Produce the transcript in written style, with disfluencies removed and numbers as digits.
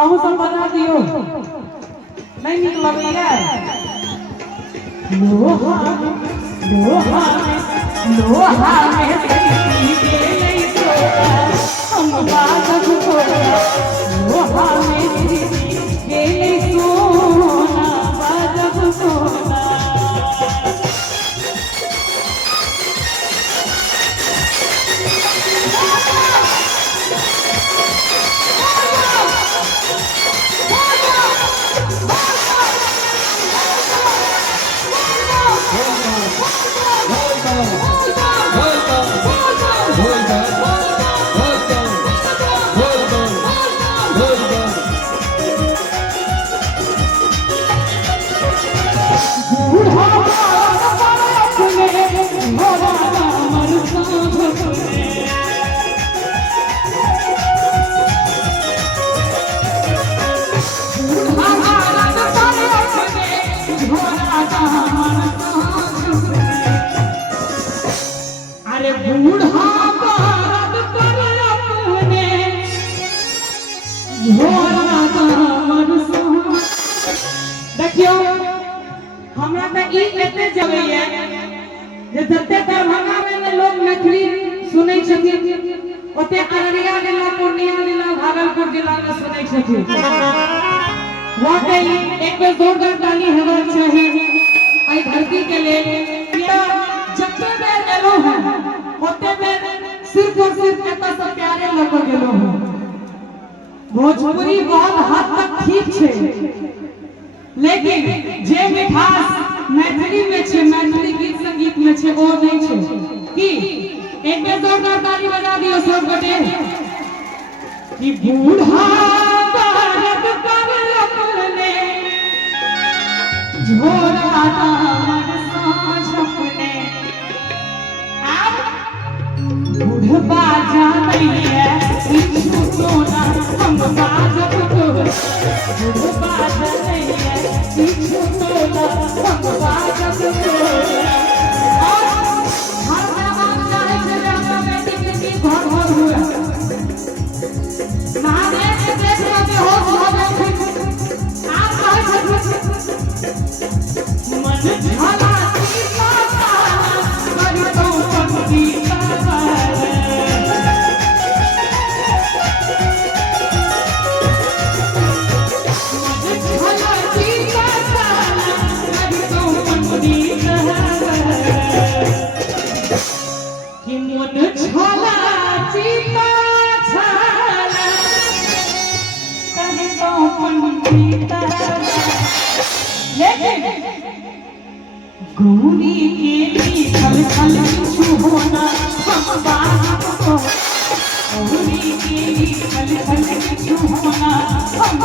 आहू सब बना दियो नहीं निकल गया लोहा लोहा लोहा में सही गेले तोरा हम बाजब तोरा लोहा में सही गेले सोना बाजब सोना देखियो हमरा त ई एते जगैया जे जते दरभंगा में लोग मैथिली सुनै छथिन ओते अररिया जिला पूर्णिया जिला भागलपुर जिला में सुनै छथिन वाकई एक बेर जोरदार ताली हेबाक चाही आई धरती के लेल जते बेर एलो है ओते बेर सिर्फ और सिर्फ एता से प्यारे लग गेलो है भोजपुरी बहुत हद तक ठीक छे लेकिन जे मिठास मैथिली में छे मैथिली गीत संगीत में छे वो नहीं छे कि एक बेर जोरदार ताली बजा दियो सब गोटे कि बूढ़ा भारत पर अपने झोला दामन साँझ अपने अब बूढ़बा जानी है इछु सोना हम बाजब तो बूढ़बा जानी है इछु सोना हम बाजब तो और हर जवान चाहे से ज्यादा बेटी बेटी घर घर हुआ महादेव के देश में बेहोश हो गए आप कहे मन झाला सीता कर दो पंक्ति गौरी के छल छल होना हम बाजब तो गौरी के छल छल होना हम